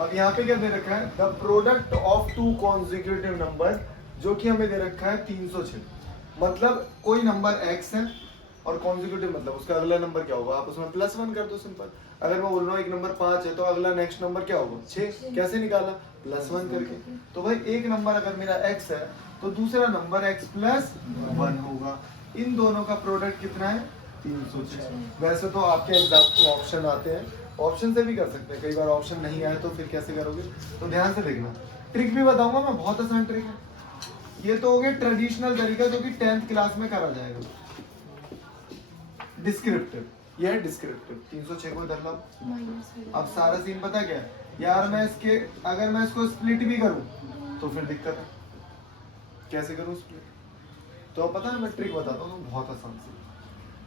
अब यहाँ पे क्या दे रखा है, the product of two consecutive number, जो कि हमें दे रखा है 306। मतलब कोई नंबर x है और कॉन्जिक्यूटिव मतलब उसका अगला नंबर क्या होगा, आप उसमें +1 कर दो, सिंपल। अगर मैं बोल रहा हूँ एक नंबर 5 है तो अगला नेक्स्ट नंबर क्या होगा 6, कैसे निकाला, +1 करके। तो भाई एक नंबर अगर मेरा x है तो दूसरा नंबर x + 1 होगा। इन दोनों का प्रोडक्ट कितना है 306। वैसे तो आपके एग्जाम में ऑप्शन आते हैं, ऑप्शन से भी कर सकते हैं, कई बार ऑप्शन नहीं आए तो फिर कैसे करोगे, तो ध्यान से देखना। ट्रिक भी बताऊंगा मैं, बहुत आसान ट्रिक है। ये तो हो गया ट्रेडिशनल तरीका जो कि 10th क्लास में करा जाएगा। डिस्क्रिप्टिव, ये है डिस्क्रिप्टिव। 306 को इधर लाओ। अब सारा सीन पता क्या है यार, मैं इसके अगर मैं इसको स्प्लिट भी करूं तो फिर दिक्कत है, कैसे करूं स्प्लिट। तो पता है मैं ट्रिक बताता हूँ बहुत आसान सी।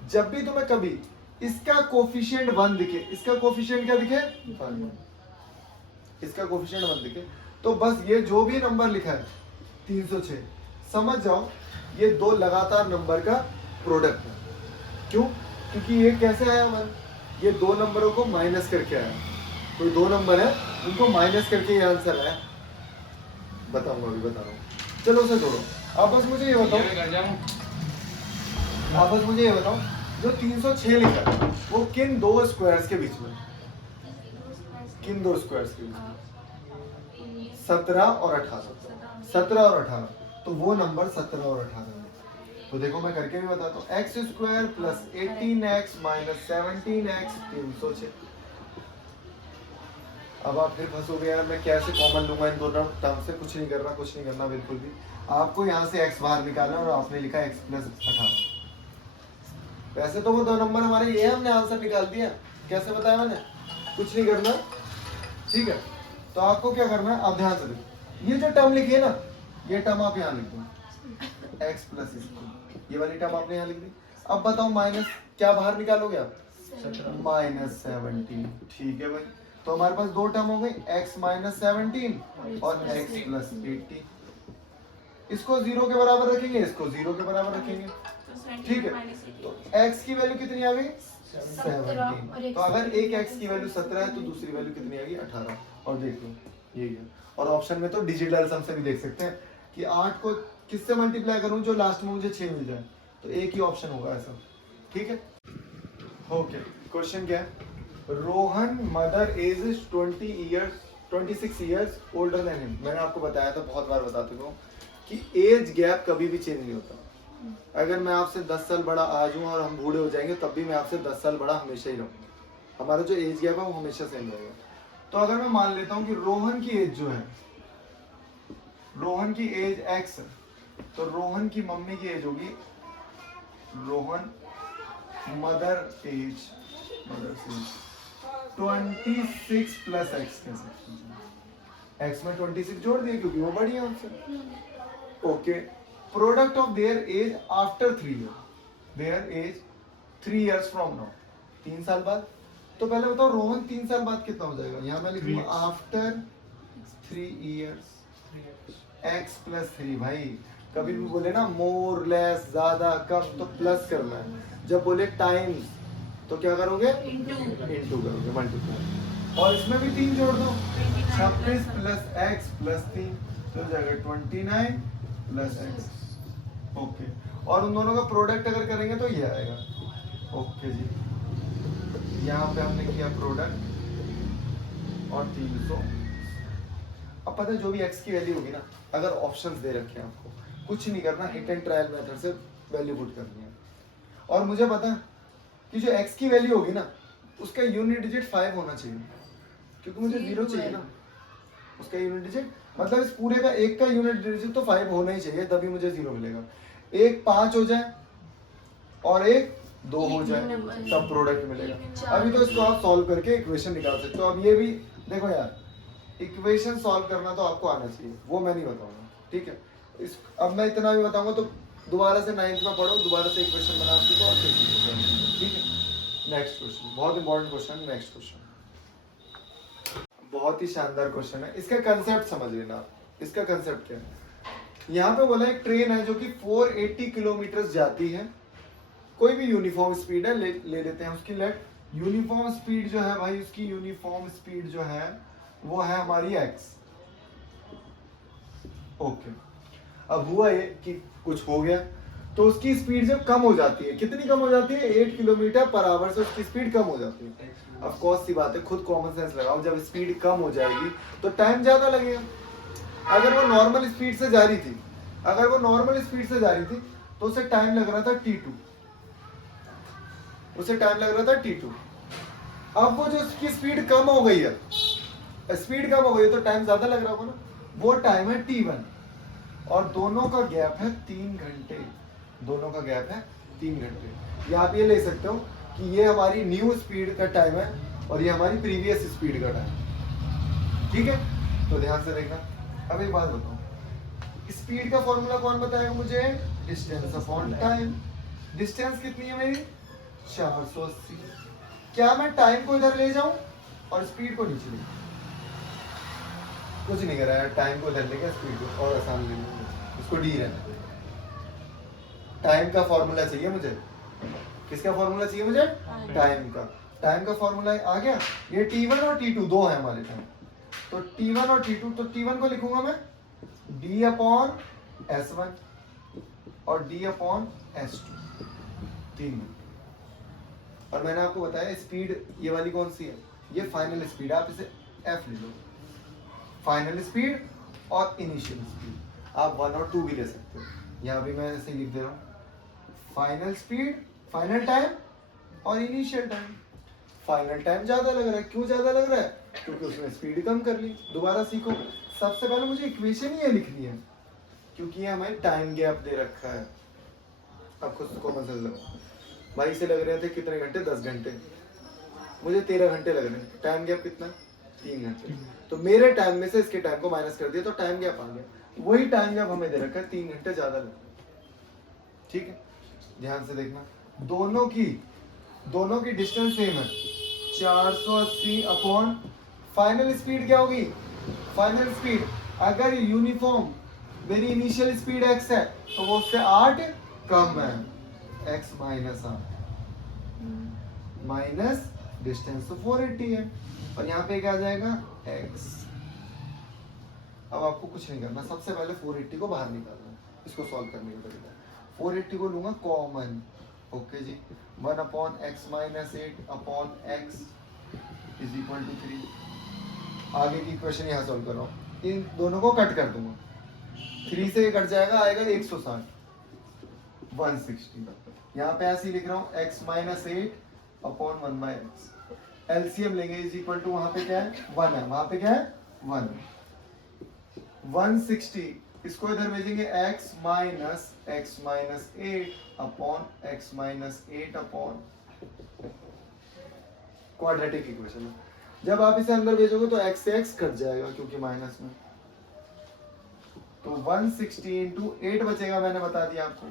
जब भी तुम्हें कभी इसका कोफिशिएंट 1 दिखे, इसका कोफिशिएंट क्या दिखे 1, इसका कोफिशिएंट 1 दिखे, तो बस ये जो भी नंबर लिखा है 306 समझ जाओ ये दो लगातार नंबर का प्रोडक्ट है। क्यों, क्योंकि ये कैसे आया 1, ये दो नंबरों को माइनस करके आया। कोई दो नंबर है उनको माइनस करके ये आंसर आया। बताऊंगा अभी, बता रहा हूँ, चलो उसे छोड़ो। आप बस मुझे ये बताओ, आप बस मुझे ये बताओ जो 306 लिखा है वो किन दो स्क्वायर्स के बीच में, किन दो स्क्वायर्स के बीच में, 17 और 18, 17 और 18, तो वो नंबर 17 और 18 है। तो देखो मैं करके भी बताता हूँ, x² + 18x - 17x 306। अब आप फिर फंसोगे यार मैं कैसे कॉमन लूंगा इन दोनों टर्म से, कुछ नहीं करना, कुछ नहीं करना बिल्कुल भी। आपको यहाँ से x बाहर निकालना और आपने लिखा x + 18। वैसे तो वो दो नंबर हमारे ये हमने आंसर निकाल दिया, कैसे बताया मैंने, कुछ नहीं करना, ठीक है। तो आपको क्या करना है, अब ध्यान से देखो, ये जो टर्म लिखी है ना, ये टर्म आप यहाँ लिख दो, x + 16, ये वाली टर्म आपने यहाँ लिख दी। अब बताओ माइनस क्या बाहर निकालोगे आप, -17, ठीक है भाई। तो हमारे पास दो टर्म हो गई, x - 17 और x + 18। इसको 0 के बराबर रखेंगे, इसको 0 के बराबर रखेंगे, ठीक है। तो x की वैल्यू कितनी आ गई 17। तो अगर एक x की वैल्यू 17 है तो दूसरी वैल्यू कितनी आ गई 18। और देख लो यही है। और ऑप्शन में तो डिजिटल सम से भी देख सकते हैं कि 8 को किससे मल्टीप्लाई करूं जो लास्ट में मुझे 6 मिल जाए, तो एक ही ऑप्शन होगा ऐसा, ठीक है। ओके, क्वेश्चन क्या है, Rohan mother age 26 years older than him. मैंने आपको बताया था, बहुत बार बता चुका हूँ कि एज गैप कभी भी चेंज नहीं होता। अगर मैं आपसे 10 साल बड़ा आज हूँ और हम बूढ़े हो जाएंगे तब भी मैं आपसे 10 साल बड़ा हमेशा ही रहूँगा, हमारा जो एज गैप है वो हमेशा सेम रहेगा। तो अगर मैं मान लेता हूँ कि रोहन की एज जो है, रोहन की एज x है, तो रोहन की मम्मी की एज होगी, रोहन मदर एज 26 + x कह सकते हैं। x में 26 जोड़ दिए क्योंकि वो बड़ी है उनसे। Okay, product of their age after 3 year, their age 3 years from now, 3 साल बाद। तो पहले बताओ रोहन 3 साल बाद कितना हो जाएगा, यहाँ मैं लिखूंगा आफ्टर 3 इयर्स x + 3। भाई कभी भी बोले ना मोर लेस ज्यादा कम तो प्लस करना है, जब बोले टाइम्स तो क्या करोगे इनटू करोगे, मल्टीप्लाई। और इसमें भी 3 जोड़ दो, 26 + x + 3 तो हो जाएगा 29 + x। ओके, और उन दोनों का प्रोडक्ट अगर करेंगे तो ये आएगा। ओके जी, यहाँ पे हमने किया प्रोडक्ट और 300। अब पता है जो भी x की वैल्यू होगी ना, अगर ऑप्शंस दे रखे हैं आपको, कुछ नहीं करना, हिट एंड ट्रायल मेथड से वैल्यू पुट करनी है। और मुझे पता है कि जो x की वैल्यू होगी ना उसका यूनिट डिजिट 5 होना चाहिए, क्योंकि मुझे 0 चाहिए ना, उसका यूनिट डिजिट मतलब इस पूरे का एक का यूनिट डिजिट तो 5 होना ही चाहिए, तभी मुझे 0 मिलेगा। एक 5 हो जाए और एक 2 हो जाए तब प्रोडक्ट मिलेगा। अभी तो इसको आप सॉल्व करके इक्वेशन निकाल सकते हो। अब ये भी देखो यार, इक्वेशन सॉल्व करना तो आपको आना चाहिए, वो मैं नहीं बताऊंगा, ठीक है। इस अब मैं इतना भी बताऊंगा तो दोबारा से 9th में पढ़ो, दोबारा से इक्वेशन बना सीखो और फिर सीखो, ठीक है। नेक्स्ट क्वेश्चन, बहुत इंपॉर्टेंट क्वेश्चन, नेक्स्ट क्वेश्चन बहुत ही शानदार क्वेश्चन है, इसका कंसेप्ट समझ लेना आप। इसका कंसेप्ट क्या है, यहाँ पे बोला एक ट्रेन है जो कि 480 किलोमीटर जाती है, कोई भी यूनिफॉर्म स्पीड है, ले लेते हैं उसकी लेट। यूनिफॉर्म स्पीड जो है भाई, उसकी यूनिफॉर्म स्पीड जो है वो है हमारी x। ओके, अब हुआ ये कि कुछ हो गया, तो उसकी स्पीड जब कम हो जाती है, कितनी कम हो जाती है, 8 किलोमीटर पर आवर से उसकी स्पीड कम हो जाती है। ऑफ कोर्स सी बात है, खुद कॉमन सेंस लगाओ, जब स्पीड कम हो जाएगी तो टाइम ज्यादा लगेगा। अगर वो नॉर्मल स्पीड से जा रही थी, अगर वो नॉर्मल स्पीड से जा रही थी तो उसे टाइम लग रहा था t2, उसे टाइम लग रहा था t2। अब वो जो उसकी स्पीड कम हो गई है, स्पीड कम हो गई है तो टाइम ज्यादा लग रहा होगा ना, वो टाइम है t1, और दोनों का गैप है 3 घंटे, दोनों का गैप है 3 घंटे। या आप ये ले सकते हो कि ये हमारी न्यू स्पीड का टाइम है और ये हमारी प्रीवियस स्पीड का टाइम। ठीक है, तो ध्यान से देखना। अब एक बात बताओ, स्पीड का फॉर्मूला कौन बताएगा मुझे, डिस्टेंस अपॉन टाइम। डिस्टेंस कितनी है मेरी, 480। क्या मैं टाइम को इधर ले जाऊं और स्पीड को नीचे ले जाऊं, कुछ नहीं कर रहा है, टाइम को इधर लेके स्पीड को और आसान ले लूंगा, उसको डी रहने दो। टाइम का फॉर्मूला चाहिए मुझे, किसका फॉर्मूला चाहिए मुझे, टाइम का। टाइम का फॉर्मूला आ गया, ये t1 और t2 दो है हमारे टाइम, तो t1 और t2, तो t1 को लिखूंगा मैं d अपॉन s1 और d अपॉन s2, 3। और मैंने आपको बताया स्पीड ये वाली कौन सी है, ये फाइनल स्पीड, आप इसे f ले लो, फाइनल स्पीड और इनिशियल स्पीड। आप 1 और 2 भी ले सकते हो, यहाँ भी मैं ऐसे लिख दे रहा हूँ, फाइनल स्पीड, फाइनल टाइम और इनिशियल टाइम। फाइनल टाइम ज्यादा लग रहा है, क्यों ज्यादा लग रहा है, क्योंकि उसने स्पीड कम कर ली। दोबारा सीखो, सबसे पहले मुझे इक्वेशन ही ये लिखनी है, क्योंकि ये हमें टाइम गैप दे रखा है। अब खुद को मसल लगाओ, भाई से लग रहे थे कितने घंटे, 10 घंटे, मुझे 13 घंटे लग रहे हैं, टाइम गैप कितना, 3 घंटे। तो मेरे टाइम में से इसके टाइम को माइनस कर दिया तो टाइम गैप आ गया, वही टाइम गैप हमें दे रखा है, 3 घंटे ज्यादा लग रहा है। ठीक है, ध्यान से देखना, दोनों की डिस्टेंस सेम है, 480 अपॉन फाइनल स्पीड क्या होगी, फाइनल स्पीड अगर यूनिफॉर्म मेरी इनिशियल स्पीड x है तो वो उससे 8 कम है, x माइनस 8 माइनस डिस्टेंस तो 480 है, और यहाँ पे क्या आ जाएगा x। अब आपको कुछ नहीं करना, सबसे पहले 480 को बाहर निकालना है, इसको सॉल्व करने का तरीका, 480 को लूंगा common, okay ji, 1 upon x minus 8 upon x is equal to 3। आगे की इक्वेशन यहाँ सॉल्व कर रहा हूँ, इन दोनों को कट कर दूंगा, 3 से ये कट जाएगा, आएगा 160, 160। यहाँ पे ऐसे ही लिख रहा हूँ x minus 8 upon 1 by x, LCM लेंगे इज इक्वल टू, वहां पे क्या है 1 है, वहां पे क्या है 1, 160, इसको इधर भेजेंगे x minus 8 upon x minus 8 upon quadratic equation है। जब आप इसे अंदर भेजोगे तो x से x कट जाएगा क्योंकि माइनस में, तो 160 इंटू 8 बचेगा, मैंने बता दिया आपको,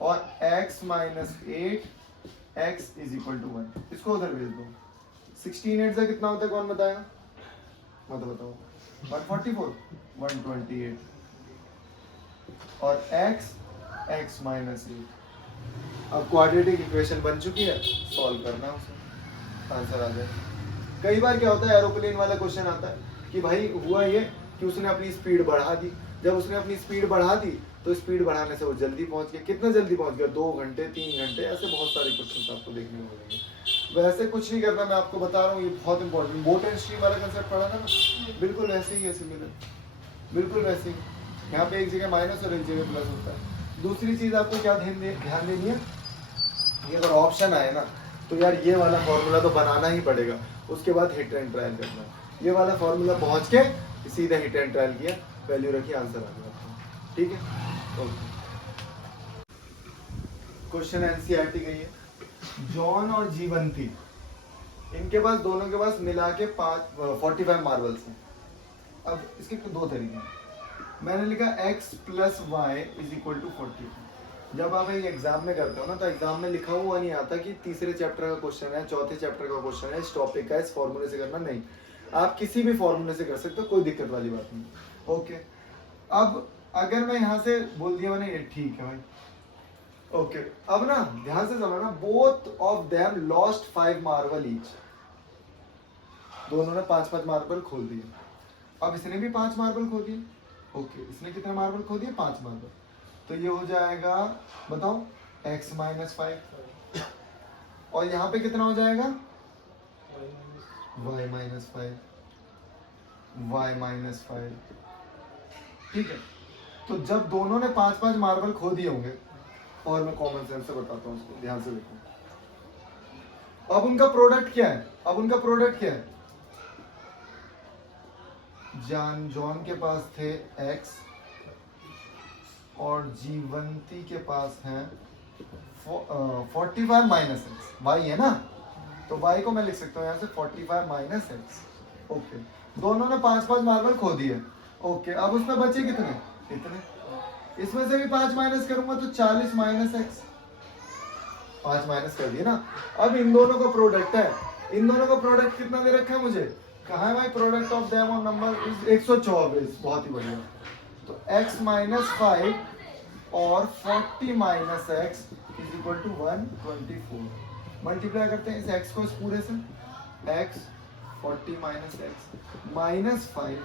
और x minus 8 x is equal to 1, इसको उधर भेज दो। 16 8 से कितना होता है, कौन बताएगा, मत बताओ, 144, 128, और x माइनस 8। अब क्वाड्रेटिक इक्वेशन बन चुकी है, सॉल्व करना उसे, आंसर आ जाए। कई बार क्या होता है, एरोप्लेन वाला क्वेश्चन आता है कि भाई हुआ ये कि उसने अपनी स्पीड बढ़ा दी, जब उसने अपनी स्पीड बढ़ा दी तो स्पीड बढ़ाने से वो जल्दी पहुंच गया, कितना जल्दी पहुंच गया, 2 घंटे 3 घंटे, ऐसे बहुत सारे क्वेश्चन आपको देखने को मिलेंगे। वैसे कुछ नहीं करना, मैं आपको बता रहा हूँ, ये बहुत इंपॉर्टेंट, बोट एंड स्ट्रीम वाला कंसेप्ट पढ़ा था ना, बिल्कुल वैसे ही है सिमिलर, बिल्कुल वैसे ही। यहाँ पे एक जगह माइनस और एक जगह प्लस होता है। दूसरी चीज आपको क्या ध्यान देनी है, ये अगर ऑप्शन आए ना तो यार ये वाला फॉर्मूला तो बनाना ही पड़ेगा, उसके बाद हिट एंड ट्रायल करना है। ये वाला फॉर्मूला पहुंच के सीधा हिट एंड ट्रायल किया, वैल्यू रखी, आंसर आ गया, ठीक है। ओके, क्वेश्चन एनसीईआरटी का है, जॉन और जीवंती, इनके पास दोनों के पास मिला के 45 मार्बल्स हैं। अब इसके दो तरीके हैं, मैंने लिखा x plus y is equal to 45। जब आप एक एग्जाम में करते हो ना तो एग्जाम में लिखा हुआ नहीं आता कि तीसरे चैप्टर का क्वेश्चन है, चौथे चैप्टर का क्वेश्चन है, इस टॉपिक का, इस फॉर्मूले से करना, नहीं, आप किसी भी फॉर्मूले से कर सकते हो, कोई दिक्कत वाली बात नहीं। ओके, अब अगर मैं यहाँ से बोल दिया मैंने ये ठीक है भाई, ओके, अब ना ध्यान से समझना, both of them lost 5 marble each, दोनों ने 5-5 मार्बल खोल दिए। अब इसने भी 5 मार्बल खो दिए। ओके, इसने कितने मार्बल खो दिए? 5 मार्बल। तो ये हो जाएगा, बताओ, x माइनस 5। और यहाँ पे कितना हो जाएगा? y minus 5, y minus 5। ठीक है, तो जब दोनों ने 5-5 मार्बल खो दिए होंगे, और मैं कॉमन सेंस से बताता हूँ उसको, ध्यान से देखो। अब उनका प्रोडक्ट क्या है? अब उनका प्रोडक्ट क्या है? जॉन के पास थे x और जीवंती के पास है 45 माइनस एक्स। वाई है ना, तो y को मैं लिख सकता हूँ यहाँ से 45 माइनस एक्स। ओके, दोनों ने 5-5 मार्बल खो दिए। ओके, अब उसमें बचे कितने? इतने। इसमें से भी 5 माइनस करूंगा तो 40 माइनस एक्स। 5 माइनस कर दिए ना। अब इन दोनों का प्रोडक्ट है, इन दोनों का प्रोडक्ट कितना दे रखा है मुझे? कहा है भाई product of them of number is 124। बहुत ही बढ़िया। तो x माइनस 5 और 40 minus x is equal to 124। Multiply करते हैं इस x को इस पूरे से। x 40 minus x minus 5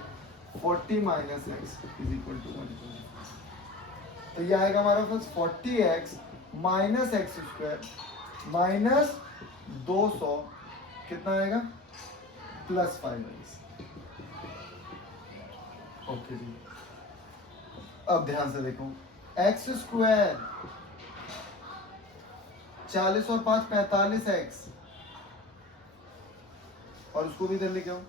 40 minus x is equal to 124। तो ये आएगा हमारा पास 40x minus x square minus 200 कितना आएगा? Plus 5x। ओके जी, अब ध्यान से देखो, एक्स स्क्वायर 40 और 5 45x, और उसको भी इधर लेके आओ,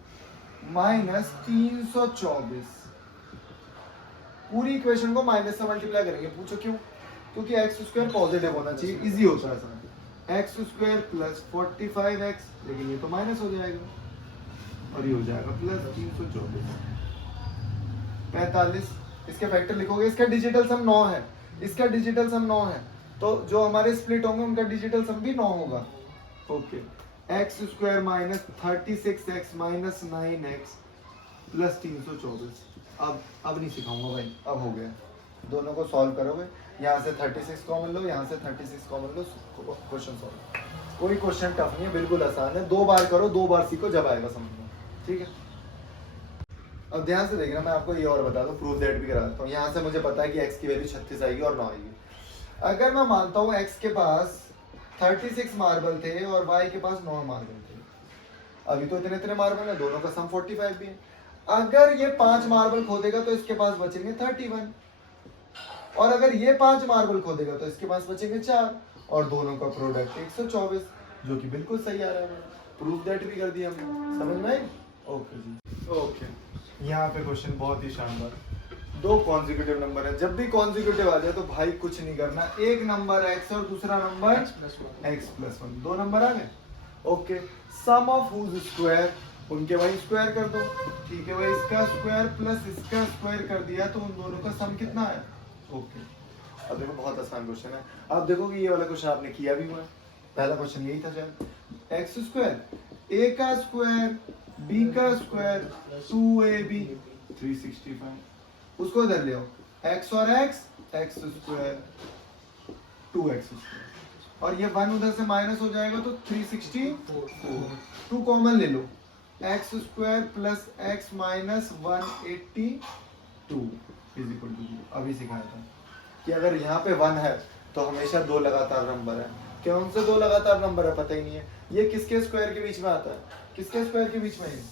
माइनस 324। पूरी इक्वेशन को माइनस से मल्टीप्लाई करेंगे। पूछो क्यों? क्योंकि एक्स स्क्वायर पॉजिटिव होना चाहिए, इजी होता है ऐसा। एक्स स्क्वायर प्लस 45x, लेकिन ये तो माइनस हो जाएगा, और ये हो जाएगा प्लस 324। 45, इसके फैक्टर लिखोगे, इसका डिजिटल सम 9 है, इसका डिजिटल सम 9 है, तो जो हमारे स्प्लिट होंगे उनका डिजिटल सम भी 9 होगा। Okay, x square minus 36x minus 9x plus 324। अब नहीं सिखाऊंगा भाई, अब हो गया। दोनों को सॉल्व करोगे, यहाँ से 36 कॉमन लो, यहाँ से 36 कॉमन लो, क्वेश्चन सॉल्व। कोई क्वेश्चन टफ नहीं है, बिल्कुल आसान है। 2 बार करो, 2 बार सीखो, जब आएगा समझ में। ठीक है, अब ध्यान से देखना, मैं आपको ये और बता दूं, प्रूफ दैट भी करा देता हूँ। यहाँ से मुझे पता है कि x की वैल्यू 36 आएगी और 9 आएगी। अगर मैं मानता हूँ x के पास 36 मार्बल थे और y के पास 9 मार्बल थे, अभी तो इतने इतने मार्बल है, दोनों का सम 45 भी है। अगर ये 5 मार्बल खो देगा तो इसके पास बचेंगे 31, और अगर ये 5 मार्बल खो देगा तो इसके पास बचेंगे 4, और दोनों का प्रोडक्ट 124, जो कि बिल्कुल सही आ रहा है। प्रूफ दैट भी कर दिया हमने, समझ में आई? ओके जी, ओके। यहाँ पे क्वेश्चन बहुत ही शानदार, 2 कॉन्जिक्यूटिव नंबर है। जब भी कॉन्जिक्यूटिव आ जाए तो भाई कुछ नहीं करना, एक नंबर x और दूसरा नंबर x प्लस 1, 2 नंबर आ गए। Okay, sum of whose square, उनके भाई स्क्वायर कर दो। ठीक है भाई, इसका स्क्वायर प्लस इसका स्क्वायर कर दिया तो उन दोनों का सम कितना है? ओके, अब देखो बहुत आसान क्वेश्चन है। आप देखो कि ये वाला क्वेश्चन आपने किया भी हुआ है, पहला क्वेश्चन यही था शायद। एक्स स्क्वायर a का स्क्वायर b का स्क्वायर 2ab 365, उसको इधर ले आओ, x और x x square 2x square, और ये 1 उधर से माइनस हो जाएगा तो 364। 2 कॉमन ले लो, x square plus x minus 182 is equal to 0। अभी सिखाया था कि अगर यहाँ पे 1 है तो हमेशा 2 लगातार नंबर है। कौन से 2 लगातार नंबर है पता ही नहीं है। ये किसके स्क्वायर के बीच में आता है? किसके स्क्वायर के बीच में है?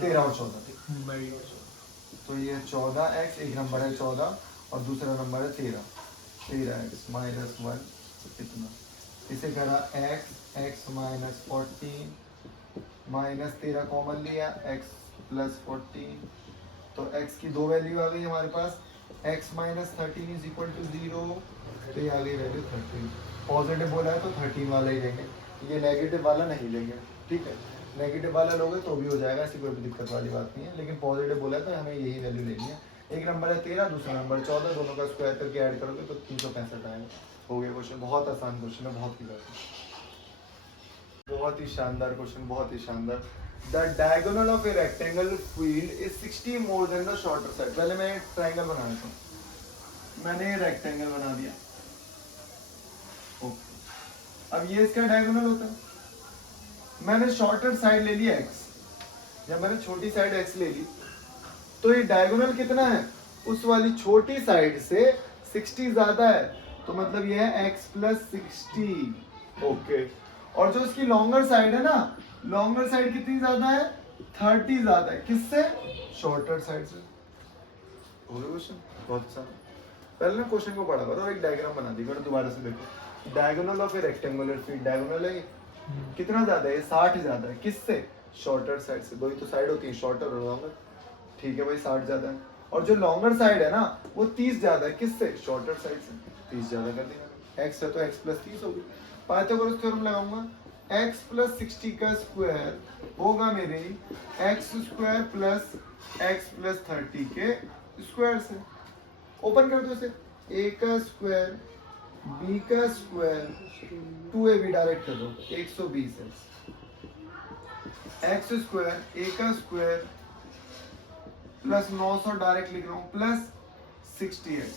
13 और 14। तो ये 14x, एक नंबर है 14 और दूसरा नंबर है 13। 13x माइनस 1 इतना, इसे करा x माइनस 14 माइनस 13 कॉमन लिया, x प्लस 14, तो x की 2 वैल्यू आ गई हमारे पास, x minus 13 is equal to 0, तो ये आ गई वैल्यू 13। पॉजिटिव बोला है तो 13 वाला ही लेंगे, ये नेगेटिव वाला नहीं लेंगे। ठीक है, नेगेटिव वाला लोगे तो भी हो जाएगा, ऐसी कोई भी दिक्कत वाली बात नहीं है, लेकिन पॉजिटिव बोला है तो हमें यही वैल्यू लेनी है। एक नंबर है 13, दूसरा नंबर 14, दोनों का स्क्वायर करके ऐड करोगे तो 365 आएगा। हो गया क्वेश्चन, बहुत आसान क्वेश्चन है, बहुत ही शानदार क्वेश्चन, बहुत ही शानदार। The diagonal of a rectangle field is 60 more than the shorter side. पहले मैं ट्राइंगल बना देता हूँ, मैंने रेक्टेंगल बना दिया। ओके, अब ये इसका डायगोनल होता है, मैंने शॉर्टर साइड ले ली x, जब मैंने छोटी साइड x ले ली तो ये डायगोनल कितना है, उस वाली छोटी साइड से 60 ज्यादा है, तो मतलब ये है x प्लस 60। ओके, और जो इसकी लॉन्गर साइड है ना, लॉन्गर साइड कितनी ज्यादा है, 30 ज्यादा है, किससे, शॉर्टर साइड से। हो गया क्वेश्चन, बहुत आसान। पहले ना क्वेश्चन को पढ़ा करो और एक डायग्राम बना दी करो, दोबारा से देखो। Diagonal of A rectangular feet, diagonal है कितना ज्यादा है, 60 ज्यादा है, किससे, शॉर्टर साइड से। दो ही तो साइड होती है, शॉर्टर और लॉन्गर। ठीक है भाई, 60 ज्यादा है, और जो लॉन्गर साइड है ना वो 30 ज्यादा है, किससे, शॉर्टर साइड से। 30 ज्यादा कर देना, x है तो x प्लस 30 होगी। पाइथागोरस थ्योरम लगाऊंगा, x प्लस 60 का स्क्वायर होगा मेरे x square plus x plus 30 के स्क्वायर से। ओपन कर दो इसे, a का स्क्वायर b का स्क्वायर 2ab डायरेक्ट कर दो, 120x, x स्क्वायर a का स्क्वायर प्लस 900 डायरेक्ट लिख रहा हूं, प्लस 60x,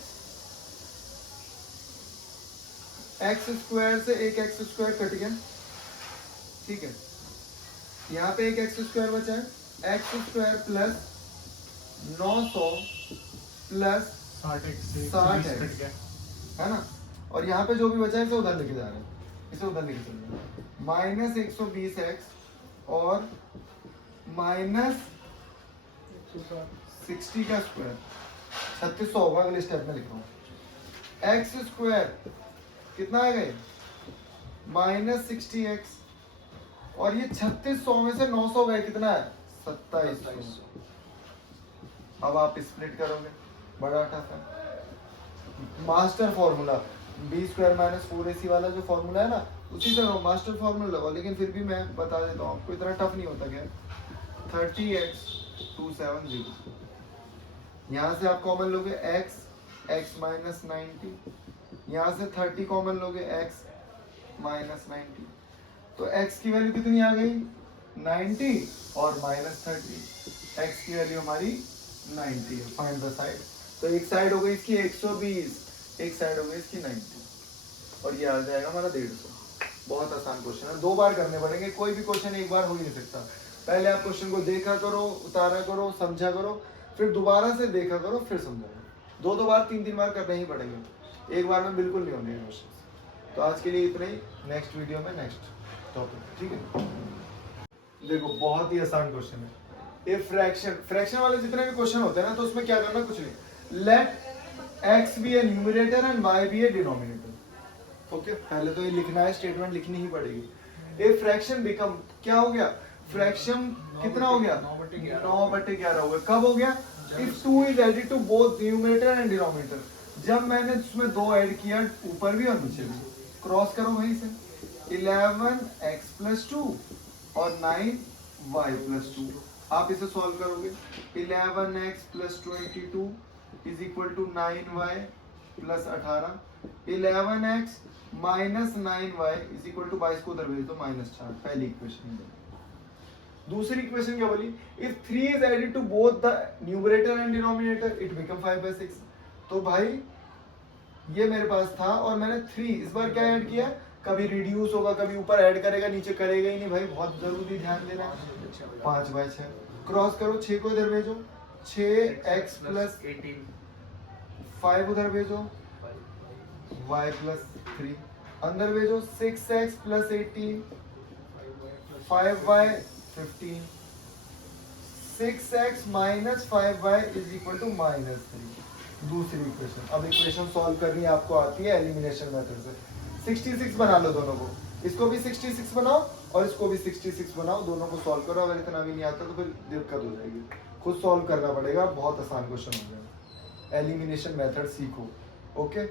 x स्क्वायर से एक x स्क्वायर कट गया, ठीक है, यहाँ पे एक x स्क्वायर बचा है, x square plus 900 plus 60x है ना, और यहाँ पे जो भी बचा है इसे उधर लेके जा रहे हैं, इसे उधर लेके चल रहे हैं, माइनस 120x और माइनस 60 का स्क्वायर 3600 होगा, अगले स्टेप में लिख रहा हूँ। x स्क्वायर कितना आ गए, माइनस 60x, और ये 3600 में से 900 गए, कितना है, 2700। अब आप स्प्लिट करोगे, बड़ा टफ है। Master formula b square minus 4ac वाला जो फॉर्मूला है ना, उसी तरह मास्टर फॉर्मूला लगाओ, लेकिन फिर भी मैं बता देता हूँ आपको, इतना टफ नहीं होता क्या। 30x 270, यहाँ से आप कॉमन लोगे x माइनस 90, यहाँ से 30 कॉमन लोगे x माइनस 90, तो x की वैल्यू कितनी आ गई, 90 और माइनस 30, x की वैल्यू हमारी 90 है। फाइंड द साइड, तो एक साइड हो गई इसकी 120, एक साइड हो गई इसकी 90, और ये आ जाएगा हमारा 150। बहुत आसान क्वेश्चन है, 2 बार करने पड़ेंगे, कोई भी क्वेश्चन एक बार हो ही नहीं सकता। पहले आप क्वेश्चन को देखा करो, उतारा करो, समझा करो, फिर दोबारा से देखा करो, फिर समझा करो। 2 बार 3 बार करने ही पड़ेंगे, एक बार में बिल्कुल नहीं होने क्वेश्चन। तो आज के लिए इतना ही, नेक्स्ट वीडियो में नेक्स्ट टॉपिक, ठीक है। देखो बहुत ही आसान क्वेश्चन है, ये फ्रैक्शन वाले जितने भी क्वेश्चन होते हैं ना, तो उसमें क्या करना, कुछ नहीं, let x be a numerator and y be a denominator. Okay, पहले तो ये लिखना है, स्टेटमेंट लिखनी ही पड़ेगी। ए फ्रैक्शन बिकम, क्या हो गया, फ्रैक्शन कितना हो गया, 9/11 हो गया। कब हो गया, if 2 is added to both numerator and denominator, जब मैंने उसमें 2 ऐड किया, ऊपर भी और नीचे भी। क्रॉस करो वहीं से, 11x प्लस 2 और 9y प्लस 2, आप इसे सॉल्व करोगे। 11x plus 22 is equal to 9y plus 18, 11x minus 9y is equal to 22 को उधर भेज दो, -4, पहली इक्वेशन। दूसरी इक्वेशन क्या बोली, if 3 is added to both the numerator and denominator it become 5/6। तो भाई ये मेरे पास था और मैंने 3 इस बार क्या ऐड किया, कभी रिड्यूस होगा, कभी ऊपर ऐड करेगा, नीचे करेगा ही नहीं भाई, बहुत जरूरी ध्यान देना है। 5/6 क्रॉस करो, 6 को इधर भेजो, 6x प्लस 5 उधर भेजो, y प्लस 3 अंदर भेजो, 6x plus 18, 5y 15, 6x minus 5y is equal to -3। दूसरी इक्वेशन, अब इक्वेशन सॉल्व करनी आपको आती है एलिमिनेशन मेथड से। 66 बना लो दोनों को, इसको भी 66 बनाओ और इसको भी 66 बनाओ, दोनों को सॉल्व करो। अगर इतना भी नहीं आता तो फिर दिक्कत हो जाएगी, खुद सॉल्व करना पड़ेगा। बहुत आसान क्वेश्चन हो गया, एलिमिनेशन मेथड सीखो। ओके।